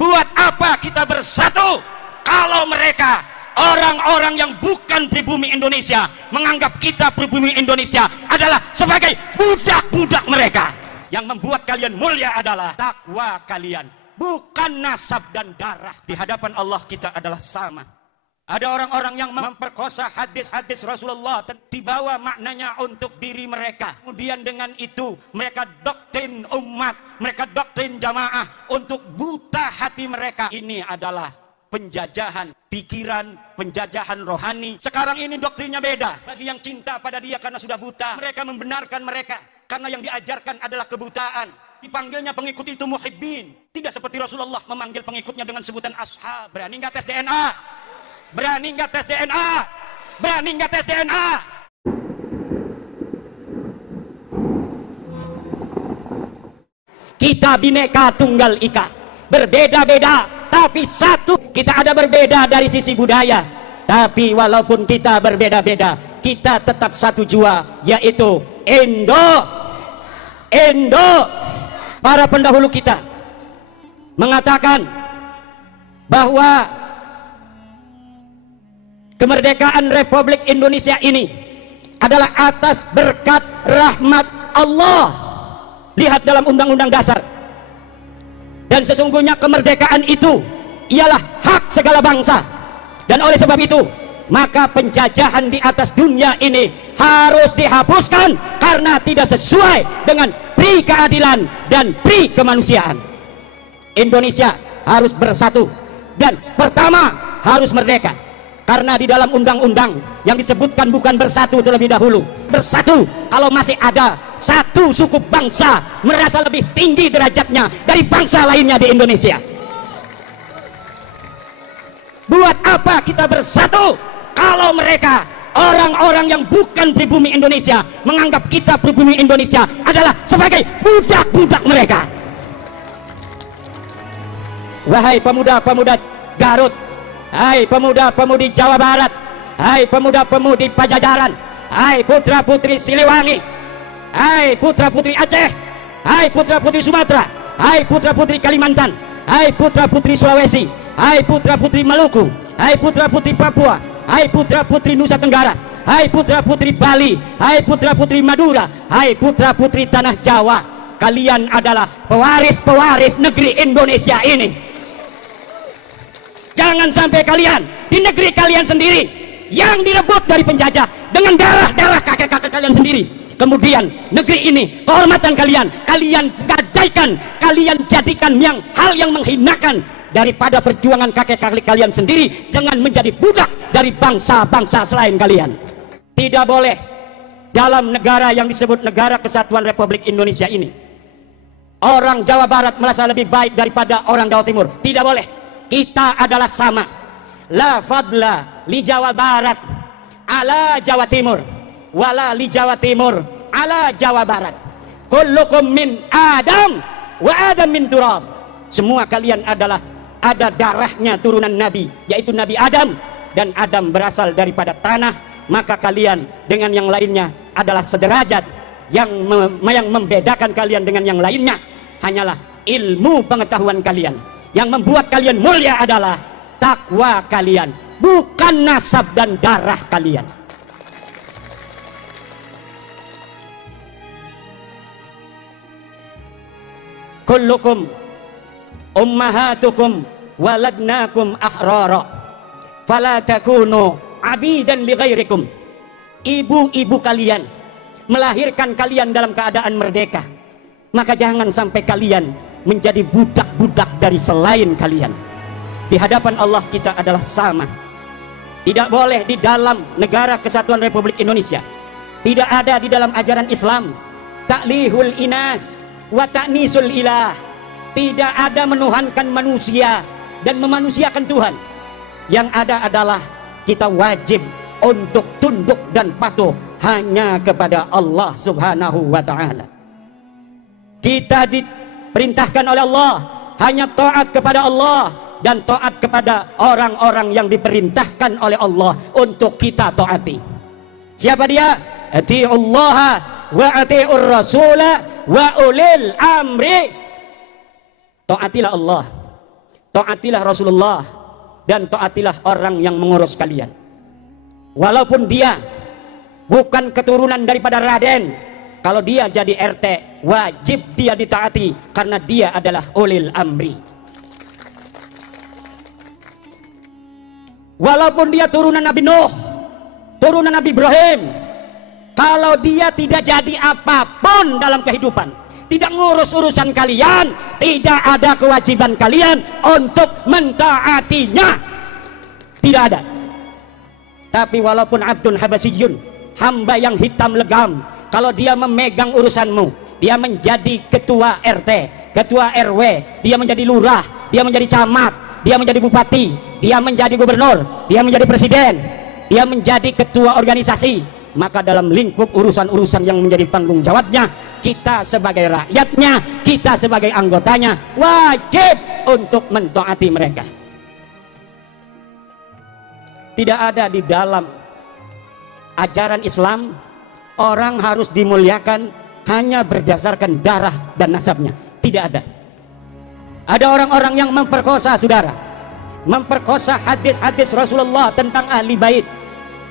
Buat apa kita bersatu kalau mereka orang-orang yang bukan pribumi Indonesia menganggap kita pribumi Indonesia adalah sebagai budak-budak mereka. Yang membuat kalian mulia adalah takwa kalian, bukan nasab dan darah. Di hadapan Allah kita adalah sama. Ada orang-orang yang memperkosa hadis-hadis Rasulullah, dibawa maknanya untuk diri mereka. Kemudian dengan itu mereka doktrin umat, mereka doktrin jamaah untuk buta hati mereka. Ini adalah penjajahan pikiran, penjajahan rohani. Sekarang ini doktrinnya beda. Bagi yang cinta pada dia karena sudah buta, mereka membenarkan mereka karena yang diajarkan adalah kebutaan. Dipanggilnya pengikut itu muhibbin. Tidak seperti Rasulullah memanggil pengikutnya dengan sebutan ashab. Berani nggak tes DNA? Berani nggak tes DNA? Berani nggak tes DNA? Kita Bhinneka Tunggal Ika, berbeda-beda tapi satu. Kita ada berbeda dari sisi budaya, tapi walaupun kita berbeda-beda, kita tetap satu jua, yaitu Indo. Para pendahulu kita mengatakan bahwa kemerdekaan Republik Indonesia ini adalah atas berkat rahmat Allah. Lihat dalam Undang-Undang Dasar. Dan sesungguhnya kemerdekaan itu ialah hak segala bangsa. Dan oleh sebab itu, maka penjajahan di atas dunia ini harus dihapuskan karena tidak sesuai dengan pri keadilan dan pri kemanusiaan. Indonesia harus bersatu dan pertama harus merdeka. Karena di dalam undang-undang yang disebutkan bukan bersatu terlebih dahulu. Bersatu kalau masih ada satu suku bangsa merasa lebih tinggi derajatnya dari bangsa lainnya di Indonesia. Buat apa kita bersatu kalau mereka orang-orang yang bukan pribumi Indonesia menganggap kita pribumi Indonesia adalah sebagai budak-budak mereka. Wahai pemuda-pemuda Garut, hai pemuda-pemudi Jawa Barat, hai pemuda-pemudi Pajajaran, hai putra-putri Siliwangi, hai putra-putri Aceh, hai putra-putri Sumatera, hai putra-putri Kalimantan, hai putra-putri Sulawesi, hai putra-putri Maluku, hai putra-putri Papua, hai putra-putri Nusa Tenggara, hai putra-putri Bali, hai putra-putri Madura, hai putra-putri Tanah Jawa. Kalian adalah pewaris-pewaris negeri Indonesia ini. Jangan sampai kalian di negeri kalian sendiri yang direbut dari penjajah dengan darah-darah kakek-kakek kalian sendiri. Kemudian negeri ini, kehormatan kalian gadaikan, kalian jadikan hal yang menghinakan daripada perjuangan kakek-kakek kalian sendiri dengan menjadi budak dari bangsa-bangsa selain kalian. Tidak boleh dalam negara yang disebut Negara Kesatuan Republik Indonesia ini orang Jawa Barat merasa lebih baik daripada orang Jawa Timur. Tidak boleh. Kita adalah sama. La fadla li Jawa Barat ala Jawa Timur, wala li Jawa Timur ala Jawa Barat. Kullukum min Adam wa Adam min turab. Semua kalian adalah ada darahnya turunan Nabi, yaitu Nabi Adam, dan Adam berasal daripada tanah. Maka kalian dengan yang lainnya adalah sederajat. Yang membedakan kalian dengan yang lainnya hanyalah ilmu pengetahuan kalian. Yang membuat kalian mulia adalah takwa kalian, bukan nasab dan darah kalian. Kullukum ummahatukum waladnakum ahrara fala takunu abidan li ghairikum. Ibu-ibu kalian melahirkan kalian dalam keadaan merdeka, maka jangan sampai kalian menjadi budak-budak dari selain kalian. Di hadapan Allah kita adalah sama. Tidak boleh di dalam Negara Kesatuan Republik Indonesia, tidak ada di dalam ajaran Islam ta'lihul inas wa ta'nisul ilah. Tidak ada menuhankan manusia dan memanusiakan Tuhan. Yang ada adalah kita wajib untuk tunduk dan patuh hanya kepada Allah Subhanahu wa ta'ala. Kita diperintahkan oleh Allah hanya taat kepada Allah dan taat kepada orang-orang yang diperintahkan oleh Allah untuk kita taati. Siapa dia? Atiullaha wa atiur rasula wa ulil amri. Taatilah Allah, taatilah Rasulullah dan taatilah orang yang mengurus kalian. Walaupun dia bukan keturunan daripada Raden, kalau dia jadi RT wajib dia ditaati karena dia adalah ulil amri. Walaupun dia turunan Nabi Nuh, turunan Nabi Ibrahim, kalau dia tidak jadi apapun dalam kehidupan, tidak ngurus urusan kalian, tidak ada kewajiban kalian untuk mentaatinya, tidak ada. Tapi walaupun abdun habasiyun, hamba yang hitam legam, kalau dia memegang urusanmu, dia menjadi ketua RT, ketua RW, dia menjadi lurah, dia menjadi camat, dia menjadi bupati, dia menjadi gubernur, dia menjadi presiden, dia menjadi ketua organisasi, maka dalam lingkup urusan-urusan yang menjadi tanggung jawabnya, kita sebagai rakyatnya, kita sebagai anggotanya wajib untuk mentaati mereka. Tidak ada di dalam ajaran Islam orang harus dimuliakan hanya berdasarkan darah dan nasabnya. Tidak ada. Ada orang-orang yang memperkosa saudara, memperkosa hadis-hadis Rasulullah tentang ahli bait.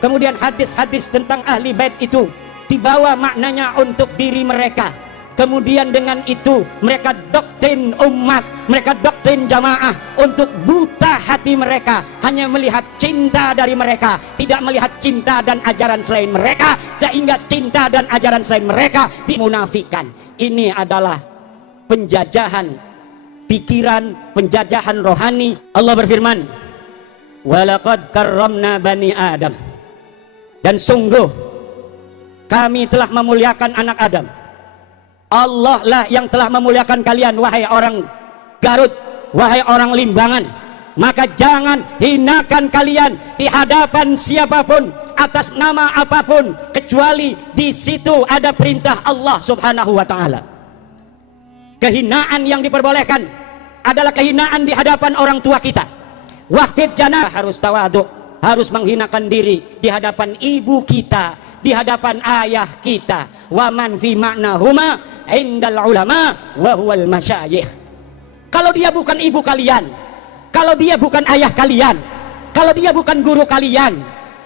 Kemudian hadis-hadis tentang ahli bait itu dibawa maknanya untuk diri mereka. Kemudian dengan itu mereka doktrin umat, mereka doktrin jamaah untuk buta hati mereka, hanya melihat cinta dari mereka, tidak melihat cinta dan ajaran selain mereka, sehingga cinta dan ajaran selain mereka dimunafikan. Ini adalah penjajahan pikiran, penjajahan rohani. Allah berfirman, walaqad karramna bani Adam, dan sungguh kami telah memuliakan anak Adam. Allah lah yang telah memuliakan kalian, wahai orang Garut, wahai orang Limbangan. Maka jangan hinakan kalian di hadapan siapapun atas nama apapun, kecuali di situ ada perintah Allah Subhanahu wa taala. Kehinaan yang diperbolehkan adalah kehinaan di hadapan orang tua kita. Waqfid janah, harus tawadhu, harus menghinakan diri di hadapan ibu kita, di hadapan ayah kita. Wa man fi ma'nahuma indal ulama wa huwal masyayikh. Kalau dia bukan ibu kalian, kalau dia bukan ayah kalian, kalau dia bukan guru kalian,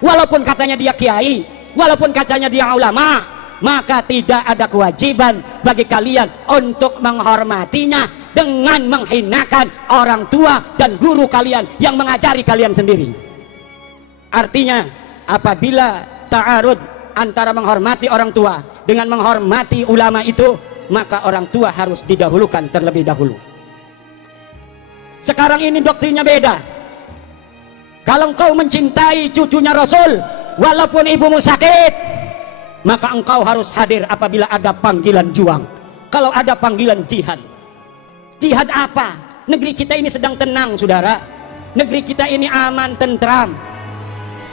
walaupun katanya dia kiai, walaupun katanya dia ulama, maka tidak ada kewajiban bagi kalian untuk menghormatinya dengan menghinakan orang tua dan guru kalian yang mengajari kalian sendiri. Artinya apabila ta'arud antara menghormati orang tua dengan menghormati ulama itu, maka orang tua harus didahulukan terlebih dahulu. Sekarang ini doktrinnya beda. Kalau engkau mencintai cucunya Rasul walaupun ibumu sakit, maka engkau harus hadir apabila ada panggilan juang, kalau ada panggilan jihad. Jihad apa? Negeri kita ini sedang tenang saudara, negeri kita ini aman, tentram.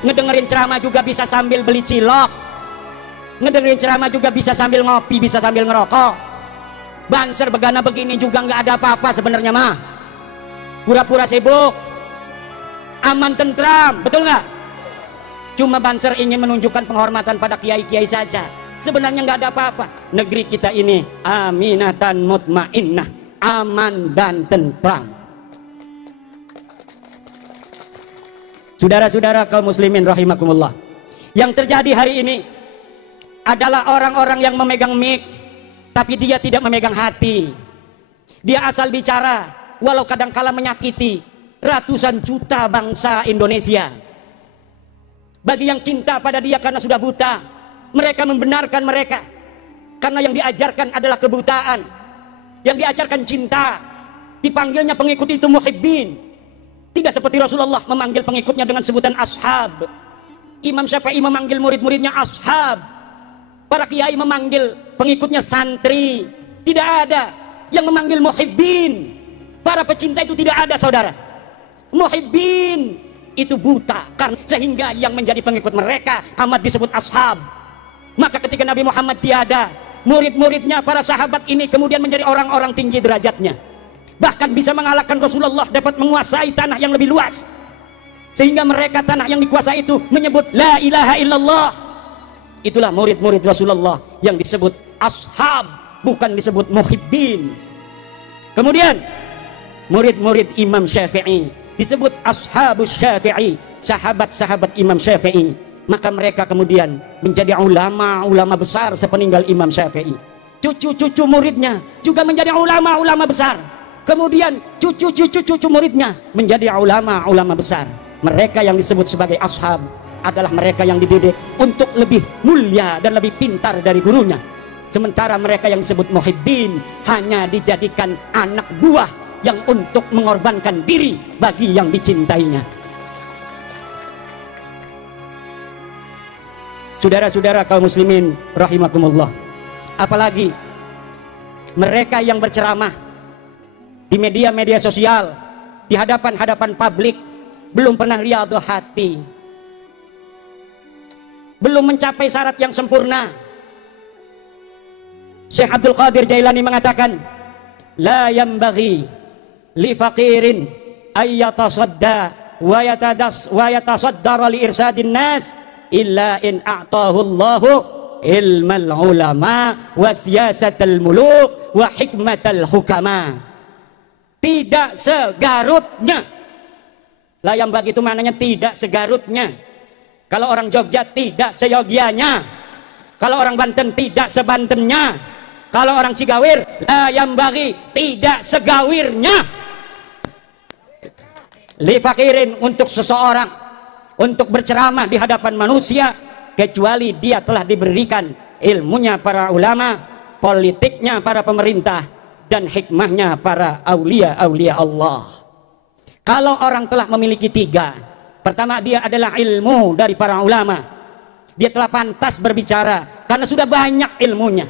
Ngedengerin ceramah juga bisa sambil beli cilok, ngedengerin ceramah juga bisa sambil ngopi, bisa sambil ngerokok. Banser begana begini juga nggak ada apa-apa sebenarnya mah, pura-pura sibuk, aman tentram, betul nggak? Cuma banser ingin menunjukkan penghormatan pada kiai-kiai saja, sebenarnya nggak ada apa-apa. Negeri kita ini aminatan mutmainnah, aman dan tentram. Saudara-saudara kaum muslimin rahimakumullah, yang terjadi hari ini adalah orang-orang yang memegang mic, tapi dia tidak memegang hati. Dia asal bicara, walau kadangkala menyakiti ratusan juta bangsa Indonesia. Bagi yang cinta pada dia karena sudah buta, mereka membenarkan mereka, karena yang diajarkan adalah kebutaan. Yang diajarkan cinta, dipanggilnya pengikut itu muhibbin. Tidak seperti Rasulullah memanggil pengikutnya dengan sebutan ashab. Imam Syafi'i memanggil murid-muridnya ashab. Para kiai memanggil pengikutnya santri. Tidak ada yang memanggil muhibbin. Para pecinta itu tidak ada saudara. Muhibbin itu buta, karena sehingga yang menjadi pengikut mereka amat disebut ashab. Maka ketika Nabi Muhammad tiada, murid-muridnya para sahabat ini kemudian menjadi orang-orang tinggi derajatnya, bahkan bisa mengalahkan Rasulullah, dapat menguasai tanah yang lebih luas, sehingga mereka tanah yang dikuasai itu menyebut la ilaha illallah. Itulah murid-murid Rasulullah yang disebut ashab, bukan disebut muhibbin. Kemudian murid-murid Imam Syafi'i, disebut ashabus Syafi'i, sahabat-sahabat Imam Syafi'i. Maka mereka kemudian menjadi ulama-ulama besar sepeninggal Imam Syafi'i. Cucu-cucu muridnya juga menjadi ulama-ulama besar. Kemudian cucu-cucu muridnya menjadi ulama-ulama besar. Mereka yang disebut sebagai ashab adalah mereka yang dididik untuk lebih mulia dan lebih pintar dari gurunya. Sementara mereka yang disebut muhibbin hanya dijadikan anak buah yang untuk mengorbankan diri bagi yang dicintainya. Saudara-saudara kaum muslimin rahimakumullah, apalagi mereka yang berceramah di media-media sosial, di hadapan publik, belum pernah riyadhah hati, belum mencapai syarat yang sempurna. Syekh Abdul Qadir Jailani mengatakan, la yambaghi li faqirin ayyatasadda wa yatasaddara li irsadin nas illa in a'tahu Allahu ilmal ulama wa siyasatal muluk wa hikmatal hukama. Tidak segarutnya. Lah yang bagi itu maknanya tidak segarutnya. Kalau orang Jogja tidak seyogianya. Kalau orang Banten tidak sebantennya. Kalau orang Cigawir la yang bagi tidak segawirnya. Li fakirin, untuk seseorang untuk berceramah di hadapan manusia kecuali dia telah diberikan ilmunya para ulama, politiknya para pemerintah, dan hikmahnya para aulia-aulia Allah. Kalau orang telah memiliki tiga, pertama dia adalah ilmu dari para ulama, dia telah pantas berbicara karena sudah banyak ilmunya,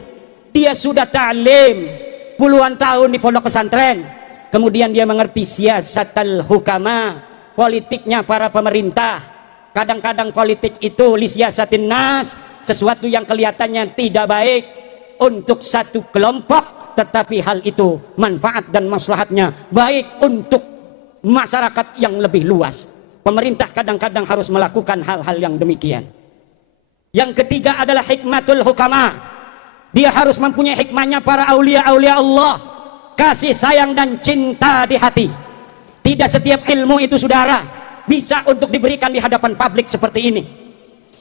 dia sudah ta'lim puluhan tahun di pondok pesantren, kemudian dia mengerti siyasatul hukama, politiknya para pemerintah. Kadang-kadang politik itu lisiasatin nas, sesuatu yang kelihatannya tidak baik untuk satu kelompok, tetapi hal itu manfaat dan maslahatnya baik untuk masyarakat yang lebih luas. Pemerintah kadang-kadang harus melakukan hal-hal yang demikian. Yang ketiga adalah hikmatul hukama. Dia harus mempunyai hikmahnya para aulia-aulia Allah, kasih sayang dan cinta di hati. Tidak setiap ilmu itu saudara bisa untuk diberikan di hadapan publik seperti ini.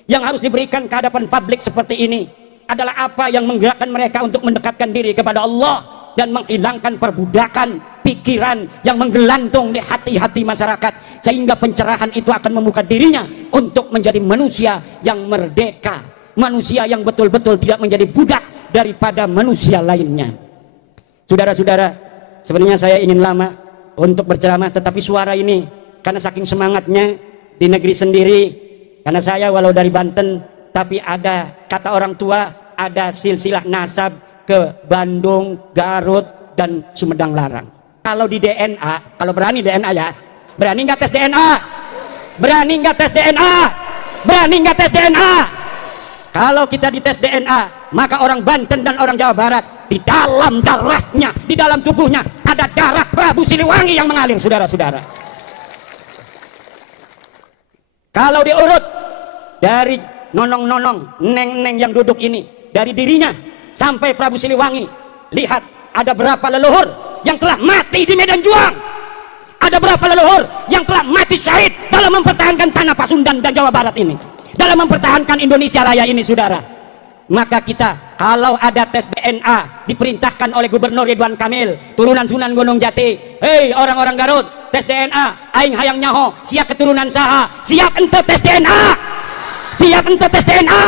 Yang harus diberikan ke hadapan publik seperti ini adalah apa yang menggerakkan mereka untuk mendekatkan diri kepada Allah dan menghilangkan perbudakan pikiran yang menggelantung di hati-hati masyarakat, sehingga pencerahan itu akan membuka dirinya untuk menjadi manusia yang merdeka, manusia yang betul-betul tidak menjadi budak daripada manusia lainnya. Saudara-saudara, sebenarnya saya ingin lama untuk berceramah, tetapi suara ini karena saking semangatnya di negeri sendiri, karena saya walau dari Banten tapi ada kata orang tua, ada silsilah nasab ke Bandung, Garut dan Sumedang Larang. Kalau di DNA, kalau berani DNA ya, berani nggak tes DNA? Berani nggak tes DNA? Berani nggak tes DNA? Kalau kita dites DNA, maka orang Banten dan orang Jawa Barat di dalam darahnya, di dalam tubuhnya ada darah Prabu Siliwangi yang mengalir, saudara-saudara. Kalau diurut dari nonong-nonong, neng-neng yang duduk ini, dari dirinya sampai Prabu Siliwangi, lihat ada berapa leluhur yang telah mati di medan juang, ada berapa leluhur yang telah mati syahid dalam mempertahankan tanah Pasundan dan Jawa Barat ini, dalam mempertahankan Indonesia Raya ini, saudara. Maka kita kalau ada tes DNA diperintahkan oleh Gubernur Ridwan Kamil, turunan Sunan Gunung Jati, hei orang-orang Garut, tes DNA, aing hayang nyaho, siap keturunan saha, siap ente tes DNA, siap ente tes DNA.